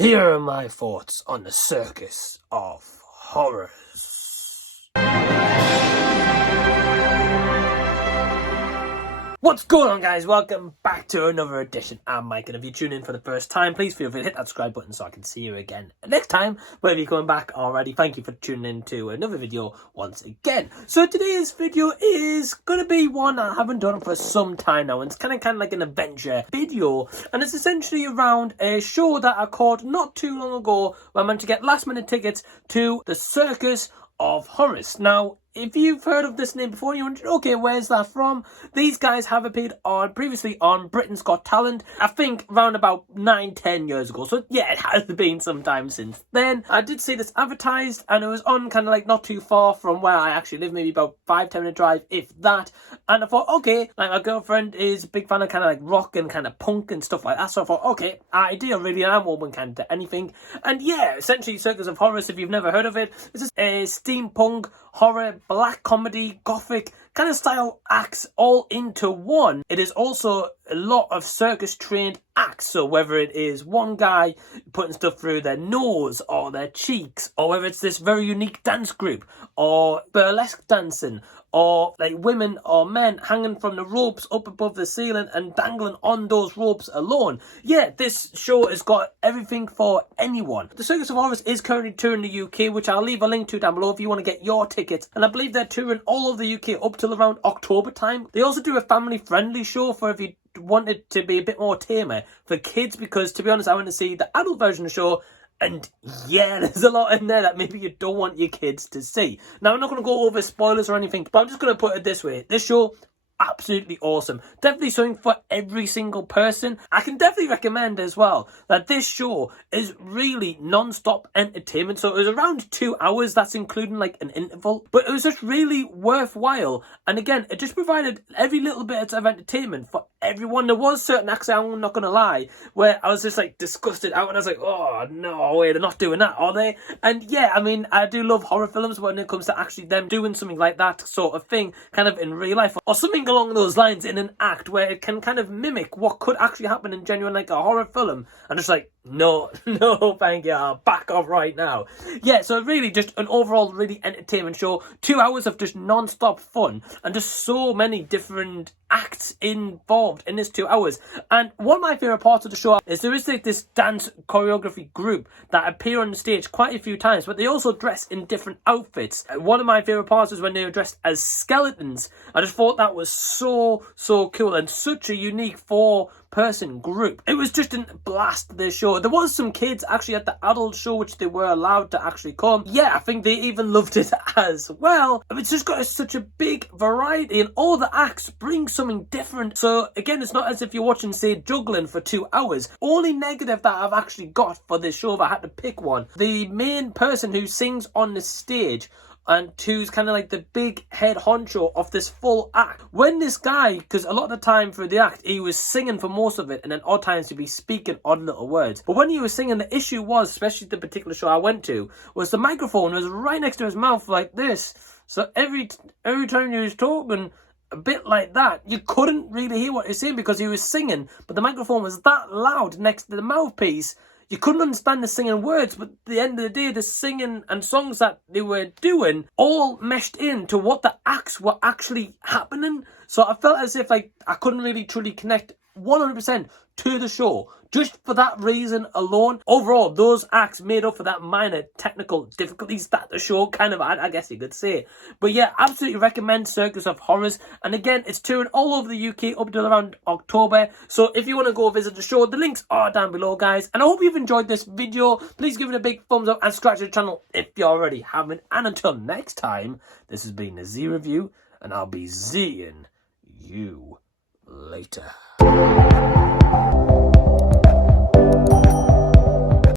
Here are my thoughts on the Circus of Horrors. What's going on, guys? Welcome back to another edition. I'm Mike, and if you tune in for the first time, please feel free to hit that subscribe button so I can see you again next time. But if you're coming back already, thank you for tuning in to another video once again. So today's video is going to be one I haven't done for some time now, and it's kind of like an adventure video, and it's essentially around a show that I caught not too long ago where I managed to get last minute tickets to the Circus of Horrors. Now, if you've heard of this name before, you're wondering, okay, where's that from? These guys have appeared previously on Britain's Got Talent, I think around about 9-10 years ago. So yeah, it has been some time since then. I did see this advertised, and it was on kind of like not too far from where I actually live, maybe about 5-10 minute drive, if that. And I thought, okay, like my girlfriend is a big fan of kind of like rock and kind of punk and stuff like that. So I thought, okay, ideal, really, and I'm open kind of to anything. And yeah, essentially Circus of Horrors, if you've never heard of it, this is a steampunk horror, black comedy, gothic kind of style acts all into one. It is also a lot of circus trained acts, so whether it is one guy putting stuff through their nose or their cheeks, or whether it's this very unique dance group or burlesque dancing, or like women or men hanging from the ropes up above the ceiling and dangling on those ropes alone. Yeah, this show has got everything for anyone. The Circus of Horrors is currently touring the UK, which I'll leave a link to down below if you want to get your tickets. And I believe they're touring all over the UK up till around October time. They also do a family friendly show for if you wanted to be a bit more tamer for kids, because to be honest, I went to see the adult version of the show, and yeah, there's a lot in there that maybe you don't want your kids to see. Now, I'm not going to go over spoilers or anything, but I'm just going to put it this way. This show, absolutely awesome. Definitely something for every single person. I can definitely recommend as well that this show is really non-stop entertainment. So it was around 2 hours, that's including like an interval, but it was just really worthwhile. And again, it just provided every little bit of entertainment for everyone. There was certain acts, I'm not gonna lie, where I was just like disgusted out, and I was like, oh no way, they're not doing that, are they? And yeah, I mean, I do love horror films when it comes to actually them doing something like that sort of thing kind of in real life, or something along those lines in an act where it can kind of mimic what could actually happen in genuine like a horror film. And just like, no thank you, I'll back off right now. Yeah, so really just an overall really entertainment show. 2 hours of just non-stop fun, and just so many different acts involved in this 2 hours. And one of my favourite parts of the show is there is like this dance choreography group that appear on the stage quite a few times, but they also dress in different outfits. One of my favourite parts is when they were dressed as skeletons. I just thought that was so cool, and such a unique four-person group. It was just a blast, this show. There was some kids actually at the adult show, which they were allowed to actually come. Yeah, I think they even loved it as well. It's just got such a big variety, and all the acts bring something different. So again, it's not as if you're watching, say, juggling for 2 hours. Only negative that I've actually got for this show, if I had to pick one, the main person who sings on the stage and who's kind of like the big head honcho of this full act. When this guy, because a lot of the time through the act, he was singing for most of it, and then odd times he'd be speaking odd little words. But when he was singing, the issue was, especially the particular show I went to, was the microphone was right next to his mouth like this. So every time he was talking a bit like that, you couldn't really hear what he was saying because he was singing, but the microphone was that loud next to the mouthpiece. You couldn't understand the singing words, but at the end of the day, the singing and songs that they were doing all meshed into what the acts were actually happening. So I felt as if like I couldn't really truly connect 100% to the show. Just for that reason alone, overall, those acts made up for that minor technical difficulties that the show kind of had, I guess you could say. But yeah, absolutely recommend Circus of Horrors. And again, it's touring all over the UK up till around October. So if you want to go visit the show, the links are down below, guys. And I hope you've enjoyed this video. Please give it a big thumbs up and subscribe to the channel if you already haven't. And until next time, this has been the Z Review, and I'll be seeing you later.